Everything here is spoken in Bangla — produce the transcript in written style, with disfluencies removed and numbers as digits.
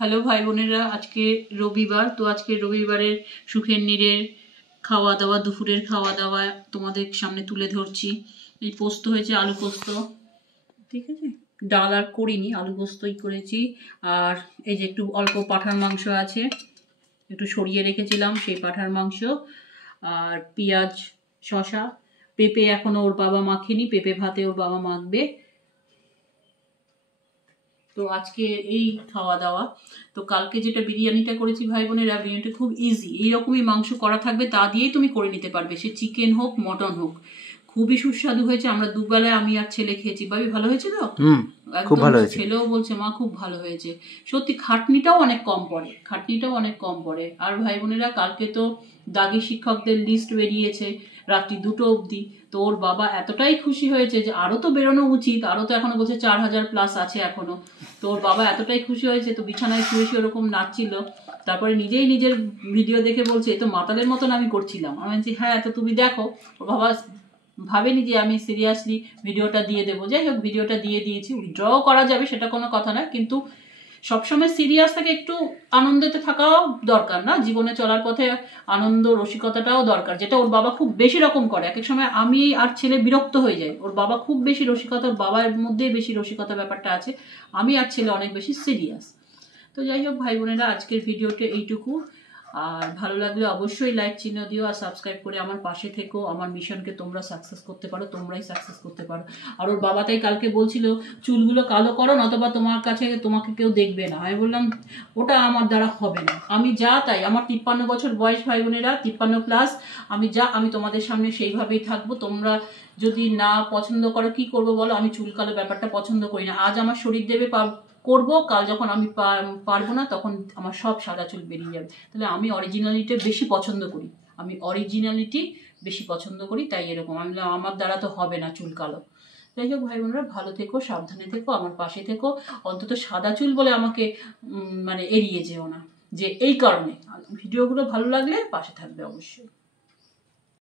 হ্যালো ভাই বোনেরা, আজকে রবিবার। তো আজকে রবিবারের সুখের নীড়ের খাওয়া দাওয়া, দুপুরের খাওয়া দাওয়া তোমাদের সামনে তুলে ধরছি। এই পোস্ত হয়েছে, আলু পোস্ত, ঠিক আছে। ডাল আর করিনি, আলু পোস্তই করেছি। আর এই যে একটু অল্প পাঁঠার মাংস আছে, একটু সরিয়ে রেখেছিলাম সেই পাঁঠার মাংস। আর পেঁয়াজ, শসা, পেঁপে এখনো ওর বাবা মাখেনি, পেঁপে ভাতে ওর বাবা মাখবে। তো আজকে এই খাওয়া দাওয়া। তো কালকে যেটা বিরিয়ানিটা করেছি ভাই বোনেরা, বিরিয়ানিটা খুব ইজি। এইরকমই মাংস করা থাকবে, তা দিয়েই তুমি করে নিতে পারবে, সে চিকেন হোক মটন হোক। খুবই সুস্বাদু হয়েছে। আমরা দুবেলায় আমি আর ছেলে খেয়েছি। ভাবি ভালো হয়েছে তো? খুব ভালো হয়েছে। ছেলেও বলছে মা খুব ভালো হয়েছে। সত্যি খাটনিটাও অনেক কম পড়ে। আর ভাই বোনেরা, কালকে তো দাগি শিক্ষকদের লিস্ট বেরিয়েছে রাত্রি 2টো অবধি। তো ওর বাবা এতটাই খুশি হয়েছে যে আরো তো বেরোনো উচিত, আরো তো এখনো বলছে 4000 প্লাস আছে এখনো। তো ওর বাবা এতটাই খুশি হয়েছে, তো বিছানায় শুয়ে শুয়ে ওরকম নাচছিল। তারপরে নিজেই নিজের ভিডিও দেখে বলছে তো মাতালের মতন আমি করছিলাম। আমি বলছি হ্যাঁ, তো তুমি দেখো। ওর বাবা ভাবেনি যে আমি সিরিয়াসলি ভিডিওটা দিয়ে দেবো। যাই হোক, ভিডিওটা দিয়ে দিয়েছি। উইথড্রও করা যাবে, সেটা কোনো কথা না, কিন্তু সবসময় সিরিয়াস থেকে একটু আনন্দতে থাকাও দরকার না? জীবনে চলার পথে আনন্দ রসিকতাটাও দরকার, যেটা ওর বাবা খুব বেশি রকম করে। এক এক সময় আমি আর ছেলে বিরক্ত হয়ে যাই। ওর বাবা খুব বেশি রসিকতা, ওর বাবার মধ্যেই বেশি রসিকতা ব্যাপারটা আছে। আমি আর ছেলে অনেক বেশি সিরিয়াস। তো যাই হোক ভাই বোনেরা, আজকের ভিডিওটা এইটুকু। আর ভালো লাগলে অবশ্যই লাইক চিহ্ন দিও, আর সাবস্ক্রাইব করে আমার পাশে থেকো। আমার মিশনকে তোমরা সাকসেস করতে পারো, তোমরাই সাকসেস করতে পারো। আর ওর বাবা তাই কালকে বলছিল চুলগুলো কালো করো, নতবা তোমার কাছে তোমাকে কেউ দেখবে না। আমি বললাম ওটা আমার দ্বারা হবে না। আমি যা তাই, আমার 53 বছর বয়স ভাই বোনেরা, 53 প্লাস। আমি তোমাদের সামনে সেইভাবেই থাকবো। তোমরা যদি না পছন্দ করো, কি করবো বলো? আমি চুল কালো ব্যাপারটা পছন্দ করি না। আজ আমার শরীর দেবে করবো, কাল যখন আমি পারবো না, তখন আমার সব সাদা চুল বেরিয়ে যাবে। তাহলে আমি অরিজিনালিটি বেশি পছন্দ করি, তাই এরকম। আমি আমার দ্বারা তো হবে না চুল কালো। যাই হোক ভাই বোনরা, ভালো থেকো, সাবধানে থেকো, আমার পাশে থেকো। অন্তত সাদা চুল বলে আমাকে এড়িয়ে যেও না, যে এই কারণে। ভিডিওগুলো ভালো লাগলে পাশে থাকবে অবশ্যই।